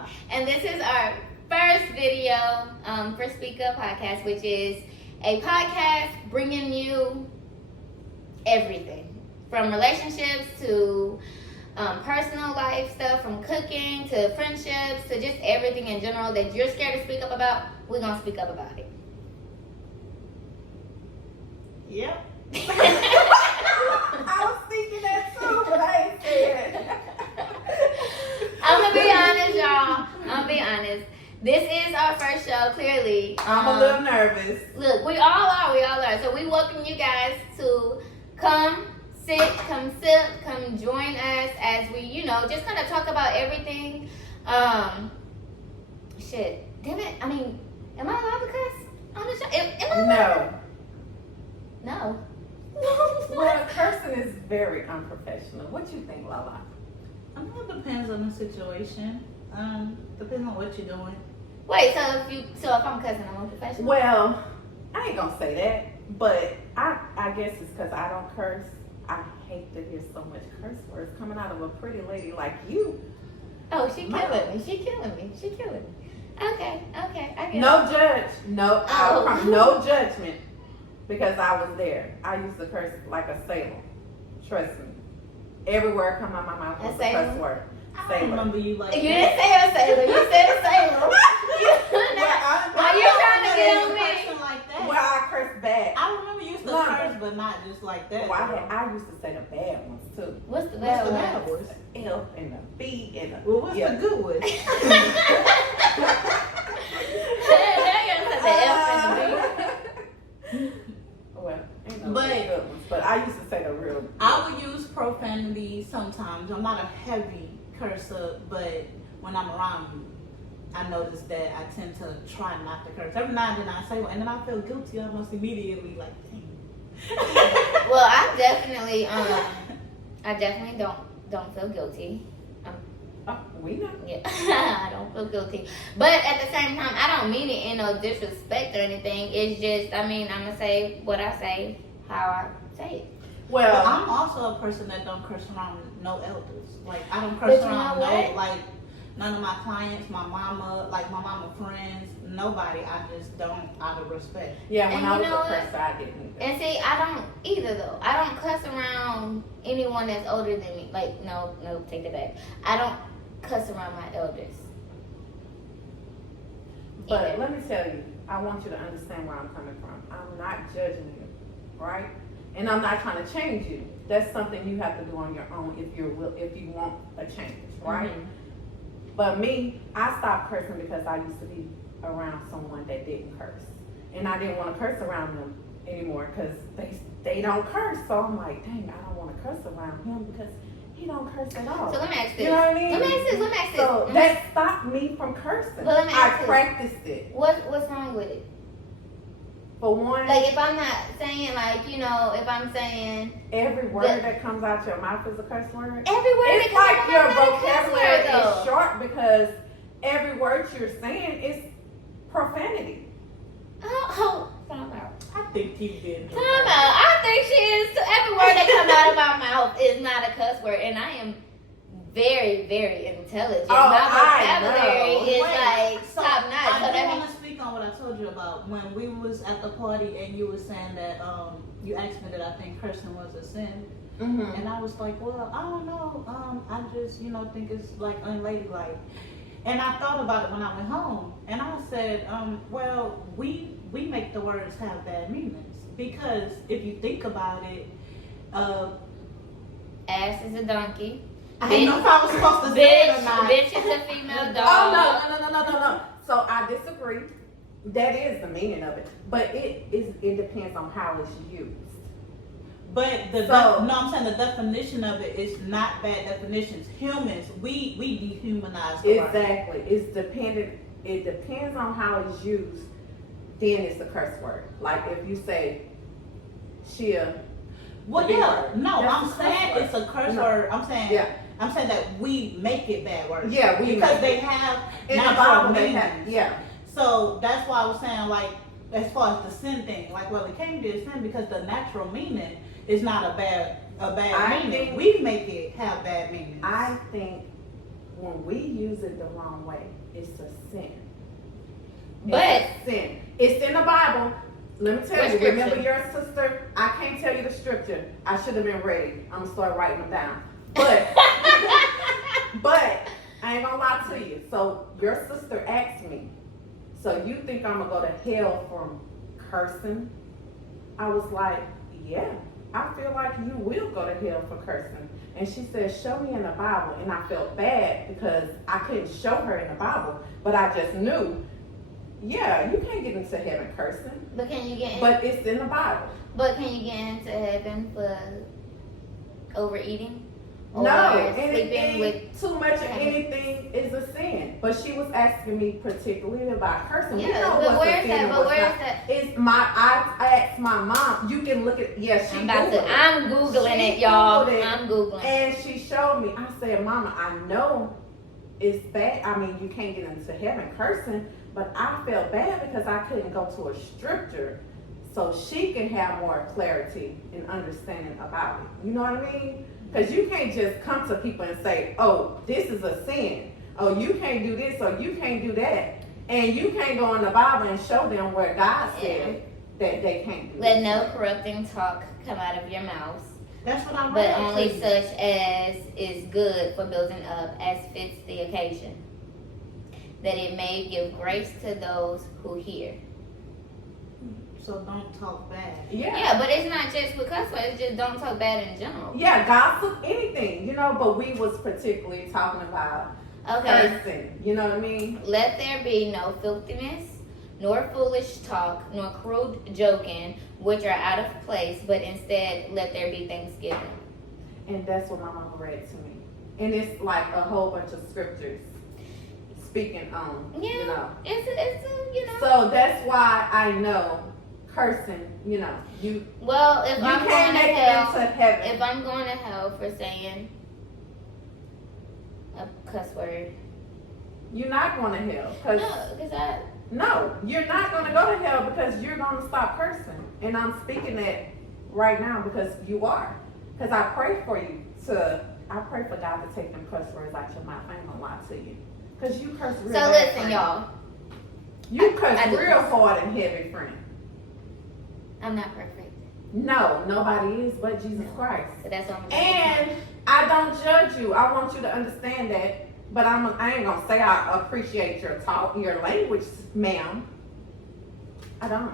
y'all. And this is our first video for Speak Up Podcast, which is a podcast bringing you everything from relationships to personal life stuff, from cooking to friendships to just everything in general that you're scared to speak up about. We're going to speak up about it. Yep. I was thinking that too, but I ain't said it. I'm gonna be honest, y'all. I'm gonna be honest. This is our first show, clearly. I'm a little nervous. Look, we all are. So we welcome you guys to come sit, come sip, come join us as we, just kind of talk about everything. Shit. Damn it. I mean, am I allowed to cuss on the show? Am I allowed? No. Well, cursing is very unprofessional. What you think, Lala? I mean, it depends on the situation. Depends on what you're doing. Wait, so if I'm cussing, I'm unprofessional? Well, I ain't gonna say that, but I guess it's because I don't curse. I hate to hear so much curse words coming out of a pretty lady like you. Oh, she killing me. She killing me. Okay, I get it. No judge. No, Oh. no judgment. Because I was there. I used to curse like a sailor. Trust me. Every word come out my mouth was a curse word. I don't remember you like You that. didn't say a sailor. You said a sailor. Why you trying to get on me? Like that. Well, I curse bad. I remember you used to curse, but not just like that. Well, I used to say the bad ones too. What's the What's the bad bad one? ones? The F and the B and the Well, what's the good ones? Well, ain't no But- good ones, but I used to say the real. I would use profanity sometimes. I'm not a heavy cursor, but when I'm around you, I notice that I tend to try not to curse. Every now and then I say one, and then I feel guilty almost immediately, like, dang. Well, I definitely don't feel guilty. We know. Yeah, I don't feel guilty. But at the same time, I don't mean it in no disrespect or anything. It's just, I'm gonna say what I say, how I say it. Well, But I'm also a person that don't curse around no elders. Like, I don't But curse you around know what? none of my clients, my mama friends, nobody. I just don't, out of respect. yeah, when And I you was know a what? cursor, I didn't. And see, I don't either though. I don't cuss around anyone that's older than me. Like, no, take that back. I don't cuss around my elders. But Either. let me tell you, I want you to understand where I'm coming from. I'm not judging you, right? And I'm not trying to change you. That's something you have to do on your own if you want a change, right? Mhm. But me, I stopped cursing because I used to be around someone that didn't curse, and I didn't want to curse around them anymore because they don't curse. So I'm like, dang, I don't want to curse around him because he don't curse at all. So let me ask this. You know what I mean? Let me ask this. So that stopped me from cursing. Well, let me I ask this. practiced it. What's wrong with it? For one, Like, if I'm not saying, if I'm saying every word that comes out your mouth is a curse word. every word It's that comes like out your my mouth is a curse vocabulary word, is though. short because every word you're saying is profanity. Oh, time out. I think you did. Time out. I think she is too. Every word that comes out of my mouth is not a cuss word, and I am very, very intelligent. Oh, my I vocabulary know. is Wait, like so top notch. So I do that want means to speak on what I told you about when we was at the party and you were saying that you asked me that I think cursing was a sin, Mm-hmm. and I was like, well, I don't know. I just think it's like unladylike. And I thought about it when I went home, and I said, well, we make the words have bad meanings because if you think about it, ass is a donkey. I didn't know if I was supposed to say it or not. Bitch is a female dog. Oh no. So I disagree. That is the meaning of it, but it depends on how it's used. But I'm saying the definition of it is not bad definitions. Humans, we dehumanize the word. Exactly. It depends on how it's used. Then it's a curse word. Like if you say, "She'll." Well, the big yeah, word. no, That's I'm a curse saying word. it's a curse No. word. I'm saying that we make it bad words. Yeah, we because make they it. have In the natural Bible, they meanings. have. Yeah. So that's why I was saying, like, as far as the sin thing, like, well, it can't be a sin because the natural meaning is not a bad I meaning. think- We make it have bad meaning. I think when we use it the wrong way, it's a sin. But It's a sin. It's in the Bible. Let me tell What you, scripture? remember your sister? I can't tell you the scripture. I should have been ready. I'm gonna start writing them down. But but I ain't gonna lie to you. So your sister asked me, so you think I'm gonna go to hell from cursing? I was like, yeah, I feel like you will go to hell for cursing. And she said, show me in the Bible. And I felt bad because I couldn't show her in the Bible, but I just knew, yeah, you can't get into heaven cursing. but can you get in, But it's in the Bible. but can you get into heaven for overeating? Or No, sleeping anything, with too much of anything is a sin. But she was asking me particularly about cursing. We yeah, know but what's a where's sin that? and But what's where's not. that? It's I asked my mom. You can look at she I'm about to. Googled it. I'm googling She it, y'all. Googled it. I'm googling. And she showed me. I said, Mama, I know it's bad. I mean, you can't get into heaven cursing, but I felt bad because I couldn't go to a scripture so she can have more clarity and understanding about it. You know what I mean? Because you can't just come to people and say, oh, this is a sin. Oh, you can't do this or you can't do that. And you can't go in the Bible and show them where God said that they can't do Let this. no corrupting talk come out of your mouth, That's what I but read. only too. such as is good for building up as fits the occasion, that it may give grace to those who hear. So don't talk bad. Yeah, but it's not just with cuss words. It's just don't talk bad in general. Yeah, gossip, anything, but we was particularly talking about Okay. cursing, you know what I mean? Let there be no filthiness, nor foolish talk, nor crude joking, which are out of place, but instead let there be thanksgiving. And that's what my mama read to me. And it's like a whole bunch of scriptures speaking on, Yeah, it's So that's why I know cursing, you Well, if I'm going can't to make it hell, into heaven. if I'm going to hell for saying a cuss word, You're not going to hell. no, You're not going to go to hell because you're going to stop cursing. And I'm speaking that right now because you are. Because I pray for you I pray for God to take them cuss words out your mouth. I ain't going to lie to you. Because you curse real So bad, listen, friend. y'all. You curse I do real curse. hard and heavy, friend. I'm not perfect. No, nobody is but Jesus Christ. So that's what I'm And I don't judge you. I want you to understand that. But I ain't gonna say I appreciate your talk, your language, ma'am. I don't.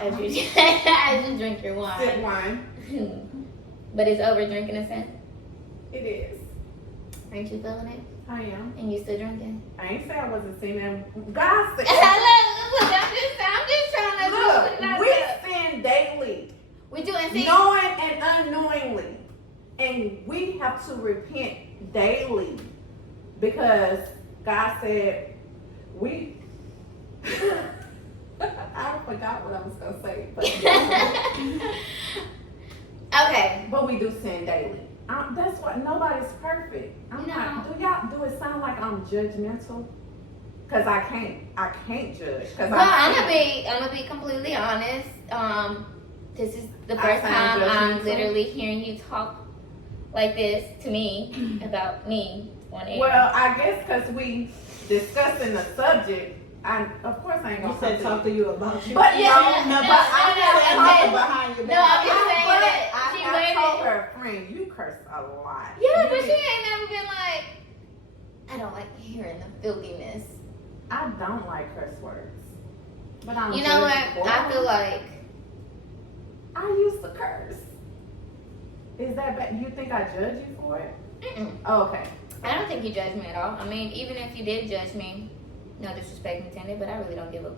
as you drink your Sip wine. wine. But it's over drinking a sin. It is. Aren't you feeling it? I am. And you still drinking? I ain't say I wasn't seeing them. God said. Look, I'm just trying to Look, we sin daily, we doing sin. knowing and unknowingly, and we have to repent daily because God said we. I forgot what I was gonna say, Okay. but we do sin daily. That's what nobody's perfect. I'm No. not. Do it sound like I'm judgmental? Cause I can't judge. Cause Well, I'm gonna be completely honest. This is the I first sound time I'm judgmental. literally hearing you talk like this to me about me on air. Well, I guess because we discussing the subject, of course I ain't You gonna said talk to you about you. But Yeah, no, no, but no, I'm no, not no, talking no, behind your no, back. I'm just saying that she I told waited. her, friend, you curse a lot. Yeah, but she ain't never been like, I don't like hearing the filthiness. I don't like curse words, but I'm. You know what? judged for I them. feel like I used to curse. Is that bad? You think I judge you for it? mm-mm. Oh, okay. I don't think you judge me at all. I mean, even if you did judge me, no disrespect intended, but I really don't give a.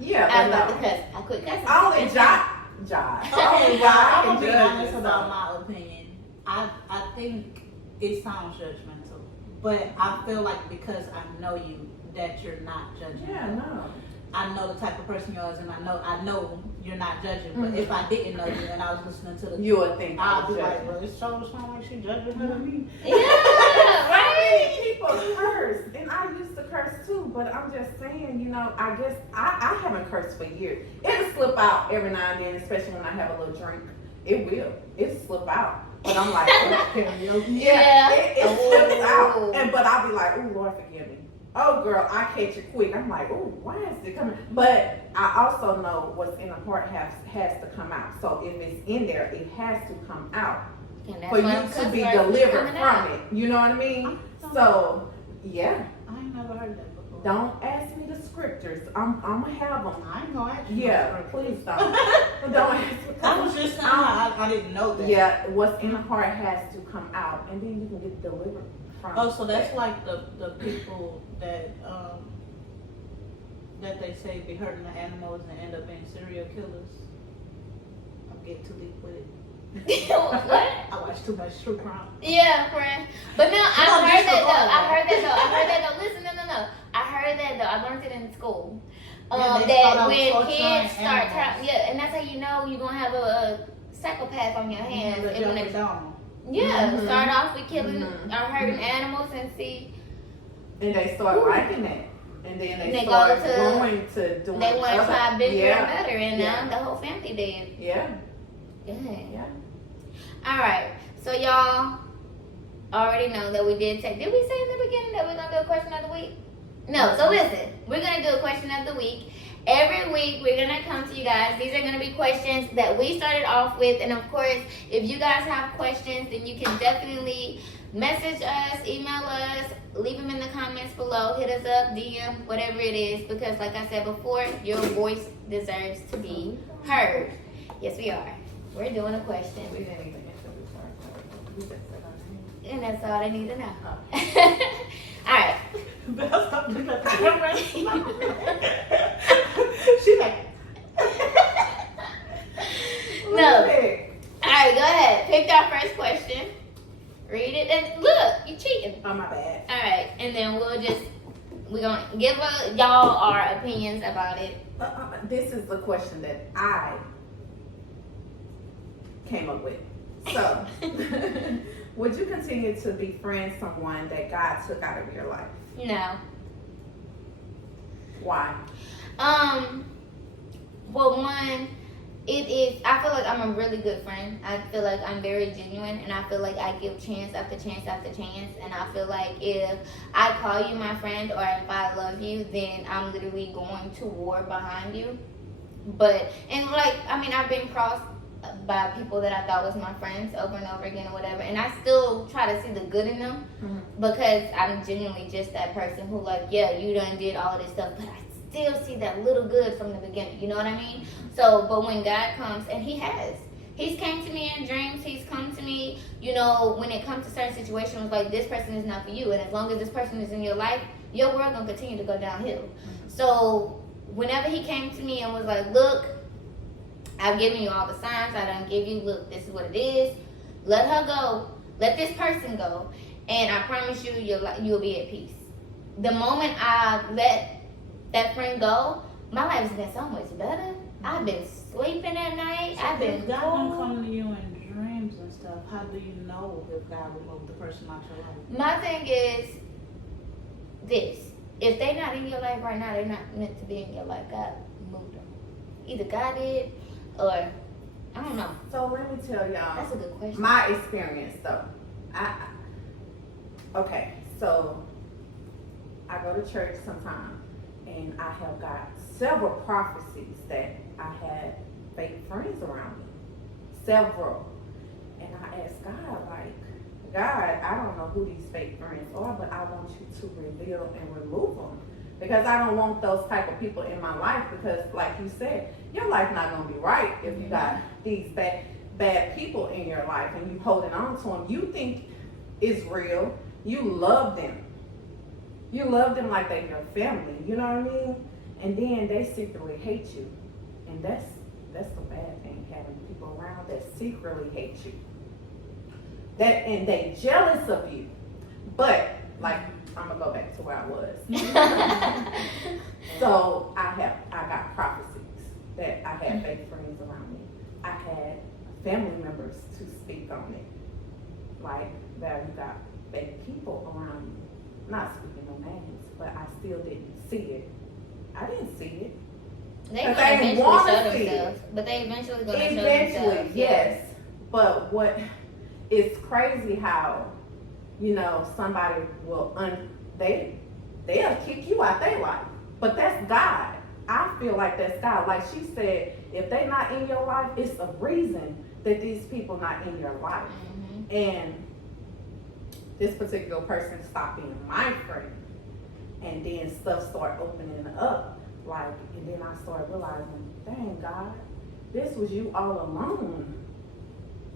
Yeah, I was but about no. to cuss. I quit cussing. Only It's Josh. Okay, Only guys, God I'm can gonna be judge honest you, about so. my opinion. I think it sounds judgmental, but I feel like because I know you, that you're not judging. Yeah, no. I know the type of person you are, and I know you're not judging. But if I didn't know you and I was listening to the, You would think I I'd was be like, judging. well, it sounds like she judging her than me. Yeah, right. People curse, and I used to curse too, but I'm just saying, I guess I haven't cursed for years. It'll slip out every now and then, especially when I have a little drink. It will. It'll slip out. But I'm like, Karaoke. Yeah. it slips out. But I'll be like, ooh, Lord, forgive me. Oh, girl, I catch it quick. I'm like, ooh, why is it coming? But I also know what's in the heart has to come out. So if it's in there, it has to come out for you to be delivered from it. You know what I mean? So, yeah. I ain't never heard that before. Don't ask me the scriptures. I'm gonna have them. I ain't gonna ask you. Yeah, please don't. Don't ask me. I was just saying, I didn't know that. Yeah, what's in the heart has to come out, and then you can get delivered from. Oh, so that's like the people that that they say be hurting the animals and end up being serial killers. I'm getting too deep with it. What? I watch too much true crime. Yeah, friend. But no, I No, heard that disregard though. I that. heard that though. Listen, no. I heard that though. I learned it in school. Yeah, they start That out when torturing kids start animals. and that's how you know you're gonna have a psychopath on your hands. The And when Jeffrey they, Dahmer. yeah, Mhm. start off with killing Mhm. or hurting animals and see And they start liking it, and then They they go start to- growing to doing. they want to other- try bigger yeah. and better, and Yeah. the whole family dead. Yeah, Yeah. yeah. All right, so y'all already know that we did say. Did we say in the beginning that we're gonna do a question of the week? No. So listen, we're gonna do a question of the week. Every week we're gonna come to you guys. These are gonna be questions that we started off with, and of course, if you guys have questions, then you can definitely message us, email us, leave them in the comments below, hit us up, DM, whatever it is, because like I said before, your voice deserves to be heard. Yes, we are. We're doing a question. We didn't even introduce ourselves. We just said our name. And that's all they need to know. Oh. All right. But I'll stop looking at the camera. She like, No. Pick. All right, go ahead. Pick our first question. Read it. And look, you cheating. Oh, my bad. All right. And then we're going to give y'all our opinions about it. This is the question that I came up with. So, would you continue to befriend someone that God took out of your life? No. Why? Well, one, I feel like I'm a really good friend. I feel like I'm very genuine, and I feel like I give chance after chance after chance. And I feel like if I call you my friend or if I love you, then I'm literally going to war behind you. I've been crossed by people that I thought was my friends over and over again or whatever, and I still try to see the good in them because I'm genuinely just that person who you done did all of this stuff, but I still see that little good from the beginning, you know what I mean? So, but when God comes, and He's came to me in dreams, He's come to me, when it comes to certain situations, like this person is not for you, and as long as this person is in your life, your world gonna continue to go downhill. So, whenever He came to me and was like, look, I've given you all the signs. I done give you, look, this is what it is. Let her go. Let this person go. And I promise you, you'll be at peace. The moment I let that friend go, my life has been so much better. I've been sleeping at night. so I've been if God don't come to you in dreams and stuff, how do you know if God removed the person out your life? My thing is this. If they're not in your life right now, they're not meant to be in your life. God moved them. Either God did or I don't know. So let me tell y'all. That's a good question. My experience though. So I go to church sometime, and I have got several prophecies that I had fake friends around me. Several. And I asked God, God, I don't know who these fake friends are, but I want you to reveal and remove them. Because I don't want those type of people in my life, because like you said, your life not going to be right if you got these bad people in your life and you holding on to them. You think it's real. You love them. You love them like they're your family. You know what I mean? And then they secretly hate you. And that's the bad thing, having people around that secretly hate you. And they jealous of you. But I'm gonna go back to where I was. So I got prophecies that I had fake friends around me. I had family members to speak on it. That you got fake people around me. Not speaking no names, but I still didn't see it. I didn't see it. They But gonna they eventually wanna show see themselves. But they eventually gonna show Eventually, themselves. yes. But it's crazy how, you know, somebody will they'll kick you out their life, but that's God. I feel like that's God. Like she said, if they not in your life, it's a reason that these people not in your life. Mm-hmm. And this particular person stopped being my friend, and then stuff started opening up. Like, and then I started realizing, dang God, this was you all along.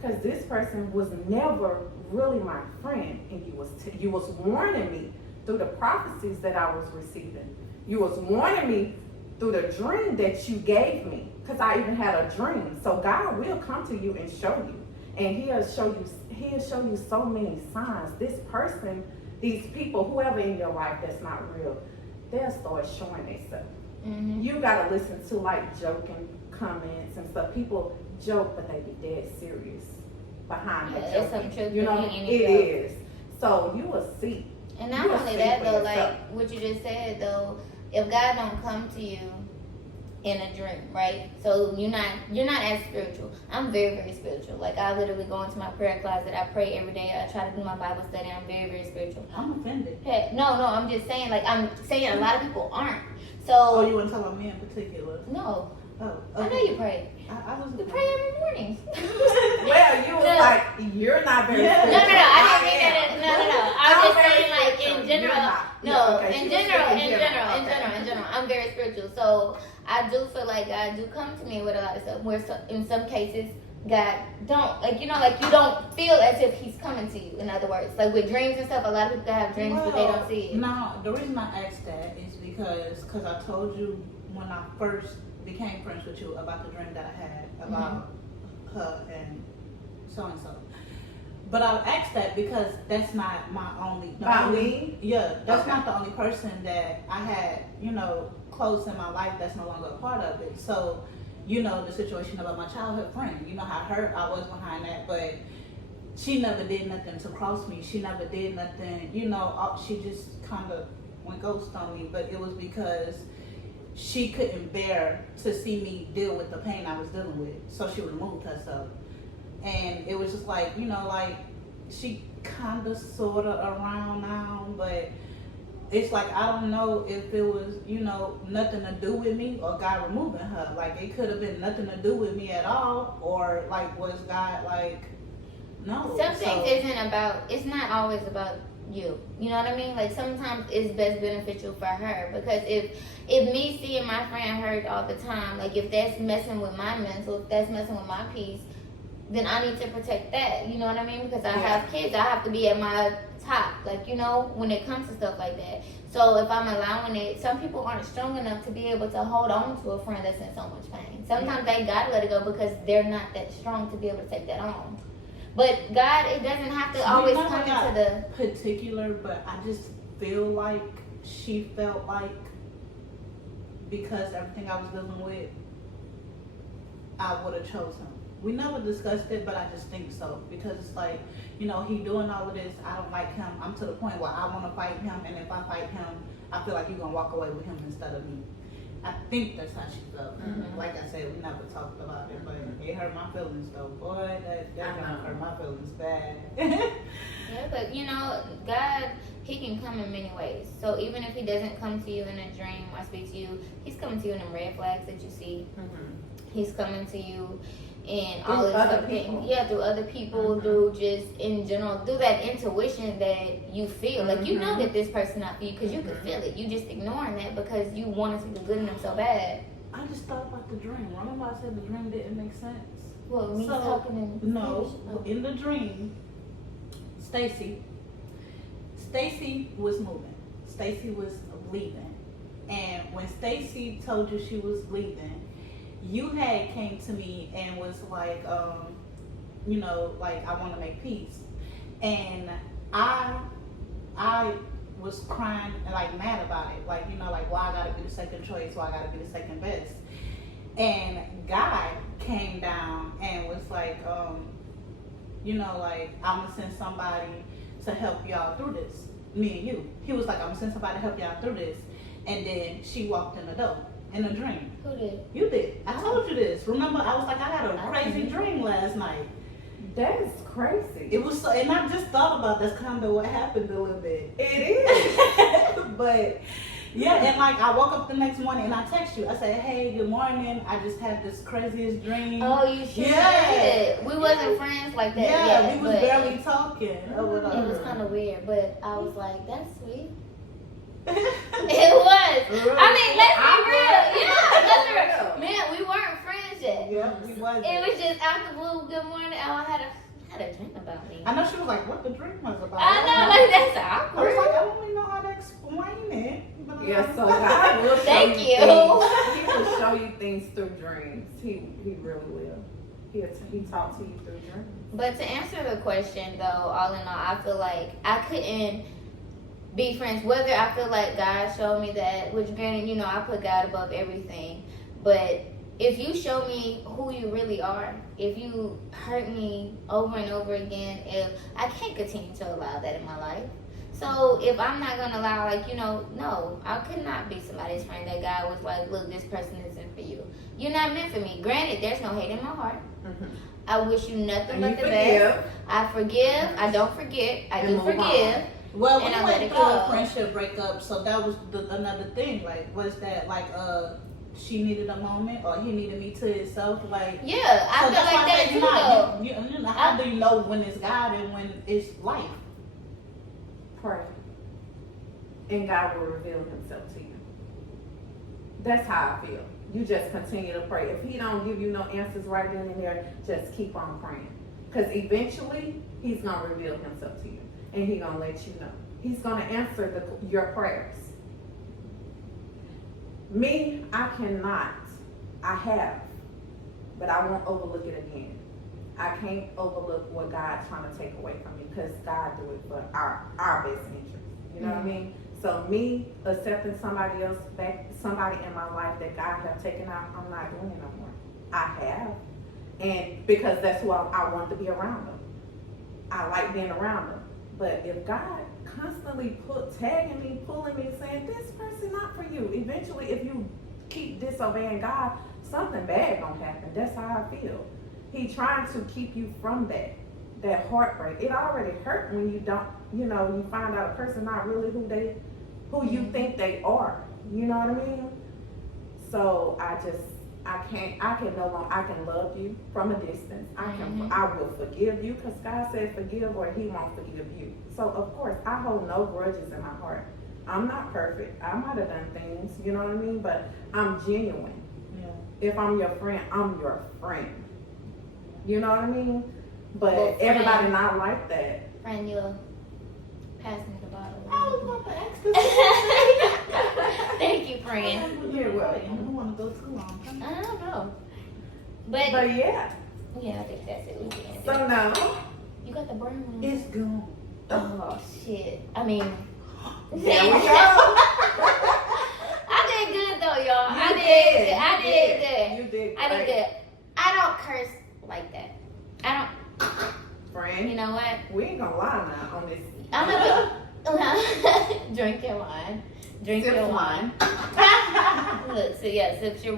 Because this person was never really my friend, and you was warning me through the prophecies that I was receiving. You was warning me through the dream that you gave me, because I even had a dream. So God will come to you and show you, and He'll show you so many signs. This person, these people, whoever in your life that's not real, they'll start showing themselves. Mm-hmm. You gotta listen to like joking comments and stuff. People joke, but they be dead serious behind that There's some joking. truth You know, in it any joke. is. So you will see. And not You will only see that for though, yourself. like what you just said though, if God don't come to you in a dream, right? So you're not as spiritual. I'm very, very spiritual. Like I literally go into my prayer closet, I pray every day, I try to do my Bible study, I'm very, very spiritual. I'm offended. Hey, no, I'm just saying, like I'm saying a lot of people aren't. Oh, So you want to talk about me in particular? no. Oh, I know you pray. I was. You pray every morning. Well, you was No. like, you're not very Yeah. spiritual. I didn't mean that. No. I was just saying, like, in You're general. not. No, Yeah, okay. in She was general, speaking in Okay. general, I'm very spiritual. So I do feel like God do come to me with a lot of stuff. Where in some cases, God don't, like, you know, like you don't feel as if He's coming to you. In other words, like with dreams and stuff, a lot of people have dreams, but they don't see it. Now, the reason I asked that is because I told you when I first became friends with you about the dream that I had about her and so and so. But I asked that because that's not my only. About me? Yeah, that's Okay. not the only person that I had, you know, close in my life that's no longer a part of it. So, you know, the situation about my childhood friend, you know how hurt I was behind that, but she never did nothing to cross me. She never did nothing, you know, she just kind of went ghost on me, but it was because she couldn't bear to see me deal with the pain I was dealing with. So she removed herself. And it was just like, you know, like she kind of sort of around now, but it's like I don't know if it was, you know, nothing to do with me or God removing her. Like it could have been nothing to do with me at all, or like was God like, no. Some things isn't about. It's not always about you. You know what I mean? Like sometimes it's best beneficial for her, because if me seeing my friend hurt all the time, like if that's messing with my mental, if that's messing with my peace, then I need to protect that. You know what I mean? Because I have kids, I have to be at my top, like, you know, when it comes to stuff like that. So if I'm allowing it, some people aren't strong enough to be able to hold on to a friend that's in so much pain. Sometimes they gotta let it go because they're not that strong to be able to take that on. But God, it doesn't have to always come into the particular, but I just feel like she felt like because everything I was dealing with, I would have chosen. We never discussed it, but I just think so, because it's like, you know, he doing all of this. I don't like him. I'm to the point where I want to fight him, and if I fight him, I feel like you're gonna walk away with him instead of me. I think that's how she felt. Mhm. Like I said, we never talked about it, but it hurt my feelings though. Boy, that gonna hurt my feelings bad. Yeah, but you know, God, He can come in many ways. So even if He doesn't come to you in a dream or speak to you, He's coming to you in the red flags that you see. He's coming to you in all Through this other stuff. people. Yeah, through other people, through just in general, through that intuition that you feel. Like you know that this person not for you because you can feel it. You just ignoring that because you want to see the good in them so bad. I just thought about the dream. Remember I said the dream didn't make sense? Well, me So, talking in No, Spanish? in the dream, Stacy was moving. Stacy was leaving. And when Stacy told you she was leaving, you had came to me and was like, you know, like I want to make peace. And I was crying and like mad about it. Like, you know, like why I gotta be the second choice, why I gotta be the second best. And God came down and was like, you know, like I'm gonna send somebody to help y'all through this. Me and you. He was like, I'm gonna send somebody to help y'all through this. And then she walked in the door in a dream. Who did? You did. I told you this. Remember, I was like, I had a I crazy didn't. dream last night. That's crazy. It was so, and I just thought about that's kind of what happened a little bit. It is. But yeah, and like I woke up the next morning and I text you. I said, "Hey, good morning. I just had this craziest dream." Oh, you sure Yeah. did. We wasn't friends like that Yeah, yet, we was but barely talking. Or whatever. it was kind of weird, but I was like, that's sweet. It was. I mean, let's be real. Yeah, let's be real. Man, we weren't friends yet. Yeah, we was. It was just out the blue, good morning. Oh, I had a dream about me. I know she was like, "What the dream was about?" I know, like that's I was awkward. like, I don't really know how to explain it. But Yeah, so God will show Thank you you. things. He will show you things through dreams. He really will. He talks to you through dreams. But to answer the question, though, all in all, I feel like I couldn't be friends. Whether I feel like God showed me that, which granted, you know, I put God above everything. But if you show me who you really are, if you hurt me over and over again, if I can't continue to allow that in my life. So if I'm not gonna allow, like, you know, no, I could not be somebody's friend that God was like, look, this person isn't for you. You're not meant for me. Granted, there's no hate in my heart. Mm-hmm. I wish you nothing And but you the forgive. best. I forgive. I don't forget. I And do move forgive. on. Well, we And I let went it through a go. friendship breakup, so that was another thing. Like, was that like she needed a moment, or he needed me to himself? Like, Yeah, I so feel that's like why I that said too, you're not. though. You know, how do you know when it's God and when it's life? Pray. And God will reveal himself to you. That's how I feel. You just continue to pray. If he don't give you no answers right then and there, just keep on praying. Because eventually, he's going to reveal himself to you. And he's going to let you know. He's going to answer your prayers. Me, I cannot. I have. But I won't overlook it again. I can't overlook what God's trying to take away from me, because God do it for our best interest. You know what I mean? So me accepting somebody else back, somebody in my life that God have taken out, I'm not doing it no more. I have. And because that's who I want to be around them. I like being around them. But if God constantly tagging me, pulling me, saying, this person not for you, eventually if you keep disobeying God, something bad gonna happen. That's how I feel. He trying to keep you from that heartbreak. It already hurt when you don't, you know, you find out a person not really who you think they are. You know what I mean? So I can no longer, I can love you from a distance. I will forgive you, because God said forgive or he won't forgive you. So of course, I hold no grudges in my heart. I'm not perfect. I might have done things, you know what I mean? But I'm genuine. Yeah. If I'm your friend, I'm your friend. You know what I mean? But Well, everybody not like that. Friend, you'll pass me the bottle. I was about to ask this. Thank you, friend. You're right. I don't want to go too long. I don't know. But yeah. yeah, I think that's it. We can end So it. now, You got the brown one. It's gone. Oh shit. I mean, there we go. I did good though, y'all. You I did good. You did. I did great. good. I don't curse like that. I don't. Friend, You know what? we ain't gonna lie now on this. I'm gonna be drink your wine. Drink Sip your wine. Look, so yeah, sip your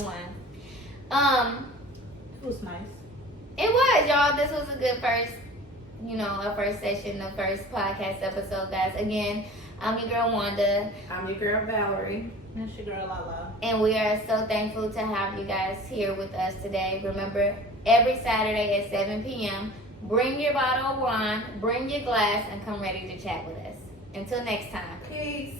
wine. It was nice. It was, y'all. This was a good first, a first session, the first podcast episode, guys. Again, I'm your girl Wanda, I'm your girl Valerie. That's your girl Lala. and we are so thankful to have you guys here with us today. Remember, every Saturday at 7 p.m., bring your bottle of wine, bring your glass, and come ready to chat with us. Until next time. Peace.